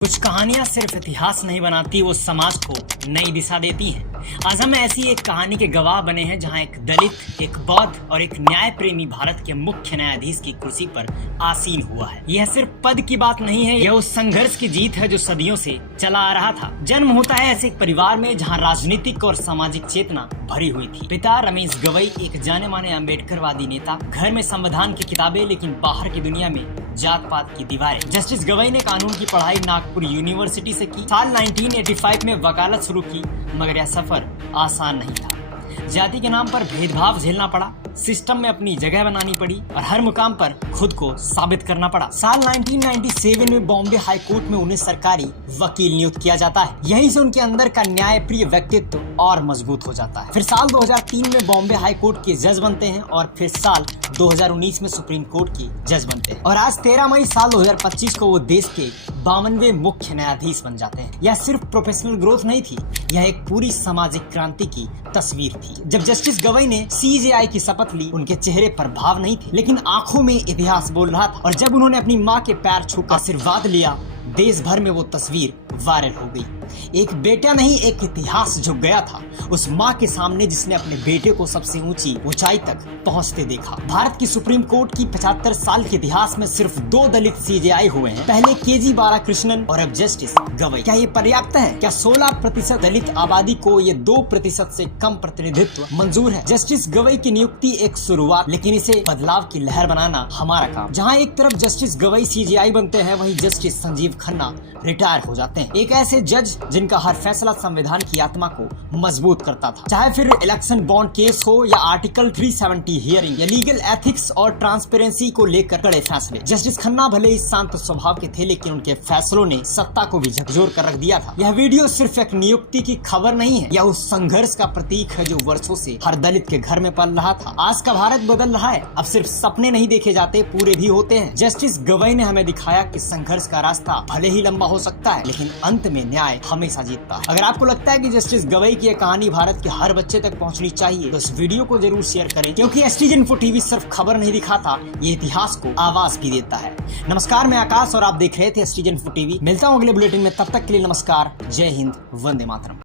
कुछ कहानियां सिर्फ इतिहास नहीं बनाती, वो समाज को नई दिशा देती हैं। आज हम ऐसी एक कहानी के गवाह बने हैं जहां एक दलित, एक बौद्ध और एक न्याय प्रेमी भारत के मुख्य न्यायाधीश की कुर्सी पर आसीन हुआ है। यह सिर्फ पद की बात नहीं है, यह उस संघर्ष की जीत है जो सदियों से चला आ रहा था। जन्म होता है ऐसे एक परिवार में जहाँ राजनीतिक और सामाजिक चेतना भरी हुई थी। पिता रमेश गवई एक जाने माने अम्बेडकरवादी नेता, घर में संविधान की किताबें लेकिन बाहर की दुनिया में जात पात की दीवारें। जस्टिस गवई ने कानून की पढ़ाई नागपुर यूनिवर्सिटी से की। साल 1985 में वकालत शुरू की, मगर यह सफर आसान नहीं था। जाति के नाम पर भेदभाव झेलना पड़ा, सिस्टम में अपनी जगह बनानी पड़ी और हर मुकाम पर खुद को साबित करना पड़ा। साल 1997 में बॉम्बे हाई कोर्ट में उन्हें सरकारी वकील नियुक्त किया जाता है। यहीं से उनके अंदर का न्याय प्रिय व्यक्तित्व और मजबूत हो जाता है। फिर साल 2003 में बॉम्बे हाई कोर्ट के जज बनते हैं और फिर साल 2019 में सुप्रीम कोर्ट के जज बनते हैं और आज 13 मई साल 2025 को वो देश के 52वें मुख्य न्यायाधीश बन जाते हैं। यह सिर्फ प्रोफेशनल ग्रोथ नहीं थी, यह एक पूरी सामाजिक क्रांति की तस्वीर थी। जब जस्टिस गवई ने सीजेआई की शपथ ली, उनके चेहरे पर भाव नहीं थे, लेकिन आंखों में इतिहास बोल रहा था। और जब उन्होंने अपनी माँ के पैर छूकर आशीर्वाद लिया, देश भर में वो तस्वीर वायरल हो गई। एक बेटा नहीं, एक इतिहास झुक गया था उस माँ के सामने जिसने अपने बेटे को सबसे ऊंची ऊंचाई तक पहुंचते देखा। भारत की सुप्रीम कोर्ट की 75 साल के इतिहास में सिर्फ 2 दलित सीजेआई हुए हैं, पहले केजी बालाकृष्णन और अब जस्टिस गवई। क्या ये पर्याप्त है? क्या 16% दलित आबादी को ये 2% से कम प्रतिनिधित्व मंजूर है? जस्टिस गवई की नियुक्ति एक शुरुआत, लेकिन इसे बदलाव की लहर बनाना हमारा काम। जहाँ एक तरफ जस्टिस गवई सीजेआई बनते हैं, वहीं जस्टिस संजीव खन्ना रिटायर हो जाते हैं। एक ऐसे जज जिनका हर फैसला संविधान की आत्मा को मजबूत करता था, चाहे फिर इलेक्शन बॉन्ड केस हो या आर्टिकल 370 हियरिंग या लीगल एथिक्स और ट्रांसपेरेंसी को लेकर कड़े फैसले। जस्टिस खन्ना भले ही शांत स्वभाव के थे, लेकिन उनके फैसलों ने सत्ता को भी झकझोर कर रख दिया था। यह वीडियो सिर्फ एक नियुक्ति की खबर नहीं है, यह उस संघर्ष का प्रतीक है जो वर्षों से हर दलित के घर में पल रहा था। आज का भारत बदल रहा है, अब सिर्फ सपने नहीं देखे जाते, पूरे भी होते हैं। जस्टिस गवई ने हमें दिखाया कि संघर्ष का रास्ता भले ही लंबा हो सकता है, लेकिन अंत में न्याय हमेशा जीतता है। अगर आपको लगता है कि जस्टिस गवई की कहानी भारत के हर बच्चे तक पहुंचनी चाहिए, तो इस वीडियो को जरूर शेयर करें, क्योंकि एसटीजे इन्फो टीवी सिर्फ खबर नहीं दिखाता, ये इतिहास को आवाज भी देता है। नमस्कार, मैं आकाश और आप देख रहे थे एसटीजे इन्फो टीवी। मिलता हूँ अगले बुलेटिन में, तब तक के लिए नमस्कार, जय हिंद, वंदे मातरम।